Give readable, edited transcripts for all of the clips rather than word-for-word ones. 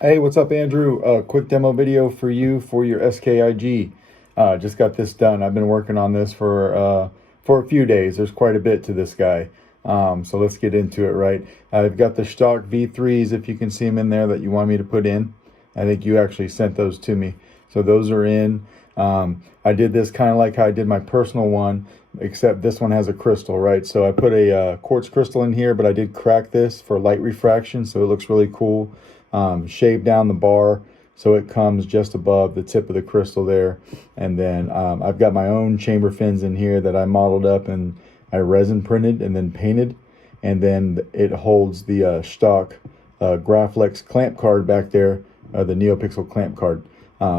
Hey, what's up, Andrew? Quick demo video for you for your SKIG. Just got this done. I've been working on this for a few days. There's quite a bit to this guy. So let's get into it, right? I've got the Shtok V3s, if you can see them in there, that you want me to put in. I think you actually sent those to me. So those are in. I did this kind of like how I did my personal one, except this one has a crystal, right? So I put a quartz crystal in here, but I did crack this for light refraction, so it looks really cool. Shaved down the bar so it comes just above the tip of the crystal there. And then I've got my own chamber fins in here that I modeled up and I resin printed and then painted. And then it holds the Shtok Graflex clamp card back there, the NeoPixel clamp card.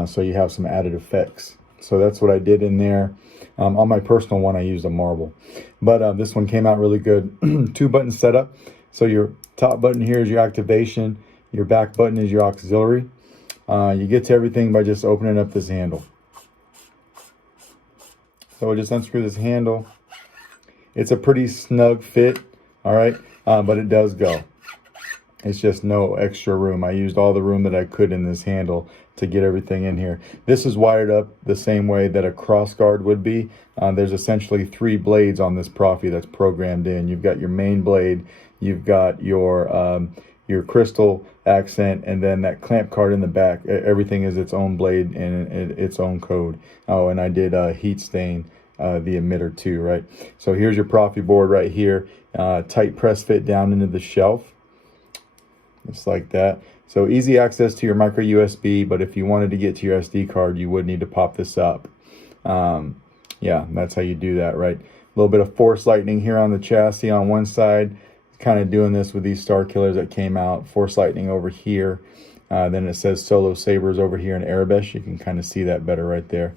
So you have some added effects. So that's what I did in there. On my personal one, I used a marble. But this one came out really good. 2-button setup. So your top button here is your activation. Your back button is your auxiliary. You get to everything by just opening up this handle. So we'll just unscrew this handle. It's a pretty snug fit, all right, but it does go. It's just no extra room. I used all the room that I could in this handle to get everything in here. This is wired up the same way that a cross guard would be. There's essentially 3 blades on this Proffie that's programmed in. You've got your main blade, you've got your crystal accent, and then that clamp card in the back. Everything is its own blade and its own code. Oh, and I did heat stain the emitter too, right? So here's your Proffie board right here. Tight press fit down into the shelf. Just like that. So easy access to your micro USB, but if you wanted to get to your SD card, you would need to pop this up. Yeah, that's how you do that, right? A little bit of force lightning here on the chassis on one side. Kind of doing this with these Star Killers that came out. Force lightning over here. Then it says Solo Sabers over here in Arabish. You can kind of see that better right there.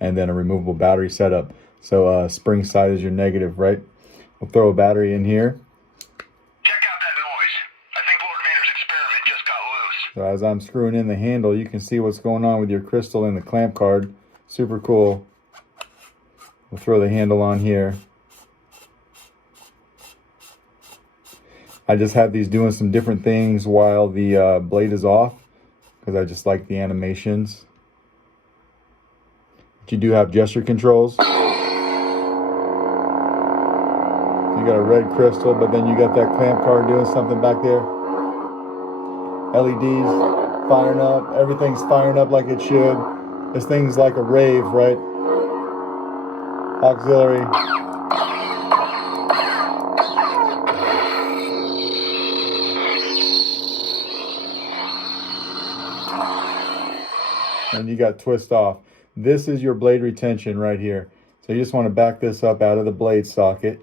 And then a removable battery setup. So spring side is your negative, right? We'll throw a battery in here. So as I'm screwing in the handle, you can see what's going on with your crystal in the clamp card. Super cool. We'll throw the handle on here. I just have these doing some different things while the blade is off, because I just like the animations. But you do have gesture controls. You got a red crystal, but then you got that clamp card doing something back there. LEDs firing up, everything's firing up like it should. This thing's like a rave, right? Auxiliary. And you got twist off. This is your blade retention right here. So you just want to back this up out of the blade socket.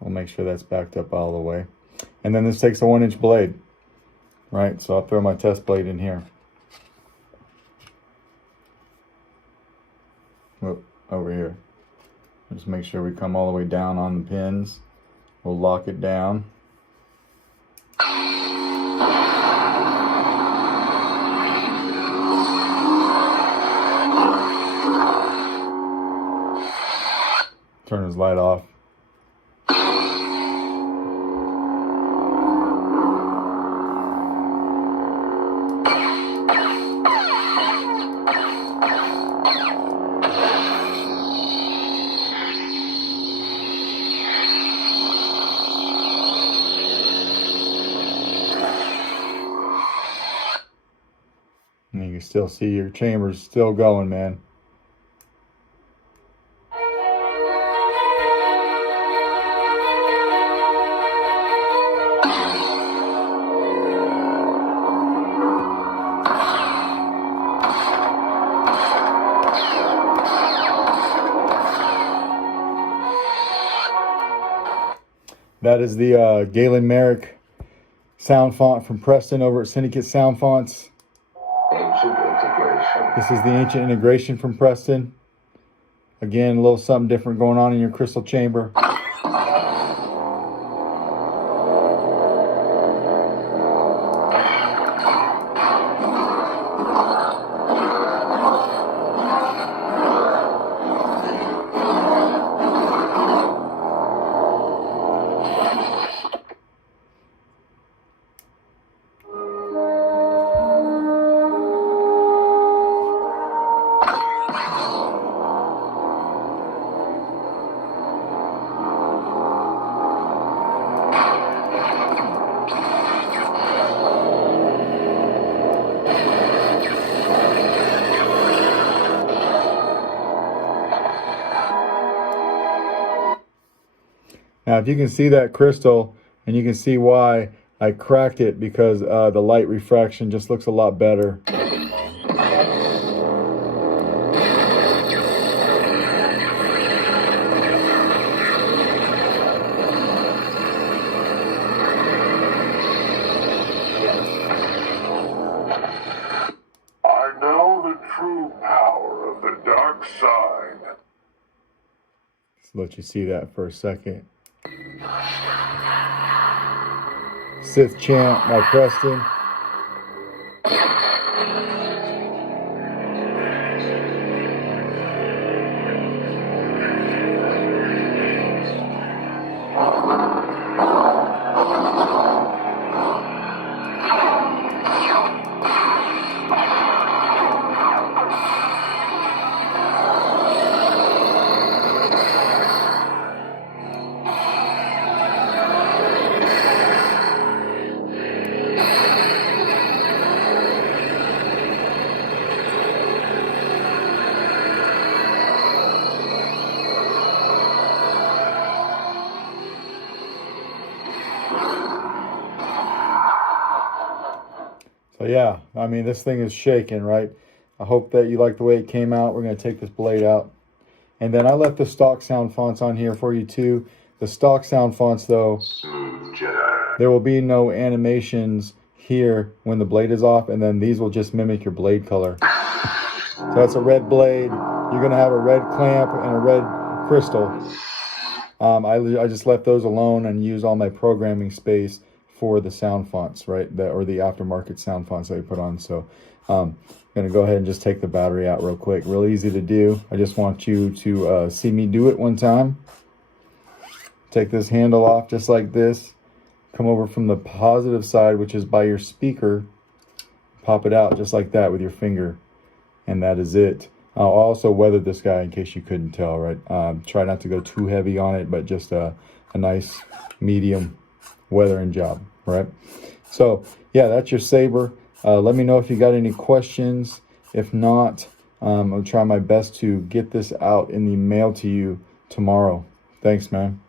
We'll make sure that's backed up all the way. And then this takes a 1-inch blade. Right, so I'll throw my test blade in here. Whoop, over here. Just make sure we come all the way down on the pins. We'll lock it down. Turn his light off. And you can still see your chambers still going, man. That is the Galen Merrick sound font from Preston over at Syndicate Sound Fonts. This is the ancient integration from Preston. Again, a little something different going on in your crystal chamber. Now, if you can see that crystal, and you can see why I cracked it, because the light refraction just looks a lot better. I know the true power of the dark side. Just let you see that for a second. Sith Chant by Preston. So yeah, I mean, this thing is shaking, right? I hope that you like the way it came out. We're going to take this blade out. And then I left the stock sound fonts on here for you too. The stock sound fonts, though, there will be no animations here when the blade is off, and then these will just mimic your blade color. So that's a red blade. You're going to have a red clamp and a red crystal. I just left those alone and use all my programming space for the sound fonts, right? Or the aftermarket sound fonts that I put on. So I'm going to go ahead and just take the battery out real quick. Real easy to do. I just want you to see me do it one time. Take this handle off just like this. Come over from the positive side, which is by your speaker. Pop it out just like that with your finger. And that is it. I'll also weather this guy in case you couldn't tell, right? Try not to go too heavy on it, but just a nice medium weathering job, right? So yeah, that's your saber. Let me know if you got any questions. If not, I'll try my best to get this out in the mail to you tomorrow. Thanks, man.